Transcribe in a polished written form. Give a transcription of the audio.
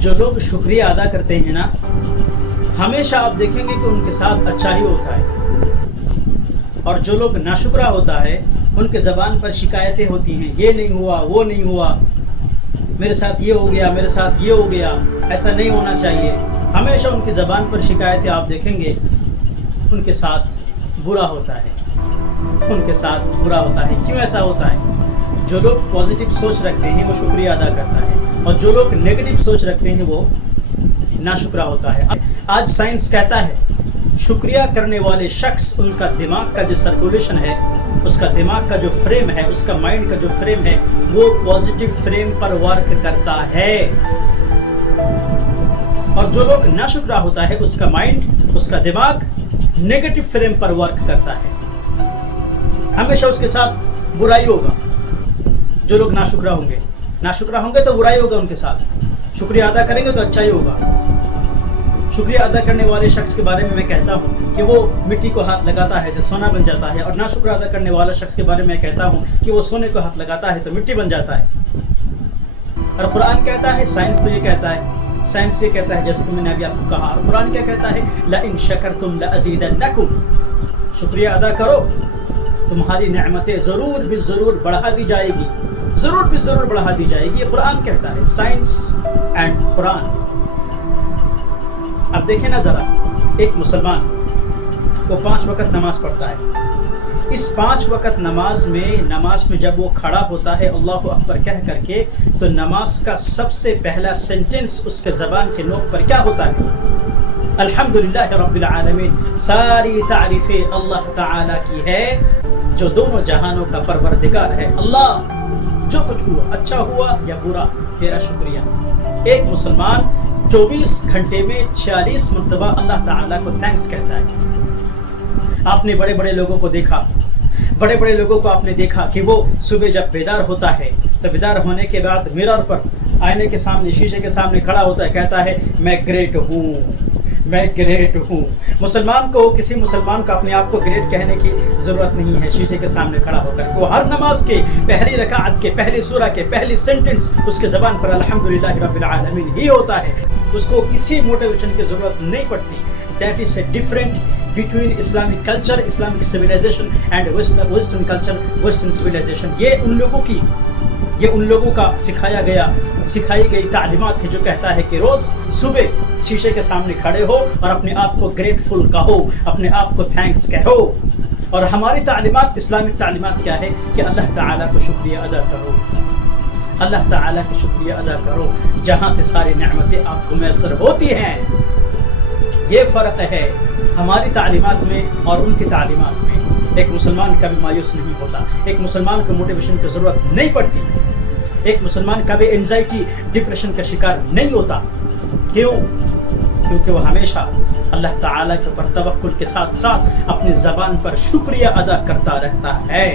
जो लोग शुक्रिया अदा करते हैं ना, हमेशा आप देखेंगे कि उनके साथ अच्छा ही होता है, और जो लोग नाशुक्रा होता है उनके ज़बान पर शिकायतें होती हैं, ये नहीं हुआ, वो नहीं हुआ, मेरे साथ ये हो गया, मेरे साथ ये हो गया, ऐसा नहीं होना चाहिए। हमेशा उनकी ज़बान पर शिकायतें आप देखेंगे, उनके साथ बुरा होता है, उनके साथ बुरा होता है। क्यों ऐसा होता है? जो लोग पॉजिटिव सोच रखते हैं वो शुक्रिया अदा करता है, और जो लोग नेगेटिव सोच रखते हैं वो नाशुक्रा होता है। आज साइंस कहता है शुक्रिया करने वाले शख्स, उनका दिमाग का जो सर्कुलेशन है, उसका दिमाग का जो फ्रेम है, उसका माइंड का जो फ्रेम है, वो पॉजिटिव फ्रेम पर वर्क करता है। और जो लोग नाशुक्रा होता है उसका माइंड, उसका दिमाग नेगेटिव फ्रेम पर वर्क करता है, हमेशा उसके साथ बुराई होगा। जो लोग नाशुक्रा होंगे तो बुराई होगा उनके साथ, शुक्रिया अदा करेंगे तो अच्छा ही होगा। शुक्रिया अदा करने वाले शख्स के बारे में मैं कहता हूँ कि वो मिट्टी को हाथ लगाता है तो सोना बन जाता है, और नाशुक्र अदा करने वाला शख्स के बारे में मैं कहता हूँ कि वो सोने को हाथ लगाता है तो मिट्टी बन जाता है। और कुरान कहता है, साइंस तो ये कहता है, साइंस ये कहता है, जैसे कि मैंने अभी आपको कहा, और कुरान क्या कहता है, ला इन शकरतुम लअज़ीदन्नकुम, शुक्रिया अदा करो तुम्हारी नेमतें ज़रूर भी ज़रूर बढ़ा दी जाएगी, ज़रूर भी ज़रूर बढ़ा दी जाएगी। ये कुरान कहता है, साइंस एंड कुरान। अब देखें ना ज़रा, एक मुसलमान वो 5 वक़्त नमाज पढ़ता है। इस 5 वक़्त नमाज में जब वो खड़ा होता है अल्लाहु अकबर कह करके, तो नमाज का सबसे पहला सेंटेंस उसके ज़बान के नोक पर क्या होता है? अल्हम्दुलिल्लाह रब्बिल आलमीन। सारी तारीफ़ें अल्लाह ताला की है जो दोनों जहानों का परवरदिगार है। अल्लाह, जो कुछ हुआ, अच्छा हुआ या बुरा, तेरा शुक्रिया। एक मुसलमान 24 घंटे में 46 मरतबा अल्लाह ताला को थैंक्स कहता है। आपने बड़े बड़े लोगों को देखा, बड़े बड़े लोगों को आपने देखा कि वो सुबह जब बेदार होता है तो बेदार होने के बाद मिरर पर, आईने के सामने, शीशे के सामने खड़ा होता है, कहता है मैं ग्रेट हूँ, मैं ग्रेट हूँ। मुसलमान को, किसी मुसलमान को अपने आप को ग्रेट कहने की ज़रूरत नहीं है। शीशे के सामने खड़ा होकर वो हर नमाज के पहली रकात के पहली सूरा के पहली सेंटेंस उसके ज़बान पर अल्हम्दुलिल्लाह रब्बिल आलमीन ही होता है। उसको किसी मोटिवेशन की ज़रूरत नहीं पड़ती। That is a different between Islamic culture, Islamic civilisation and western culture, western civilisation. ये उन लोगों का सिखाई गई तालीमात है जो कहता है कि रोज़ सुबह शीशे के सामने खड़े हो और अपने आप को ग्रेटफुल कहो, अपने आप को थैंक्स कहो। और हमारी तालीमात, इस्लामिक तालीमात क्या है कि अल्लाह ताला को शुक्रिया अदा करो, अल्लाह ताला का शुक्रिया अदा करो, जहाँ से सारी नेमतें आपको मैसर होती हैं। ये फ़र्क है हमारी तालीमात में और उनकी तालीमात में। एक मुसलमान कभी मायूस नहीं होता, एक मुसलमान को मोटिवेशन की ज़रूरत नहीं पड़ती, एक मुसलमान कभी एंजाइटी, डिप्रेशन का शिकार नहीं होता। क्यों? क्योंकि वो हमेशा अल्लाह ताला के ऊपर तवक्कुल के साथ साथ अपनी ज़बान पर शुक्रिया अदा करता रहता है।